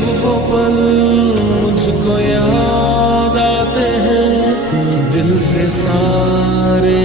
जब वो पल मुझको याद आते हैं, दिल से सारे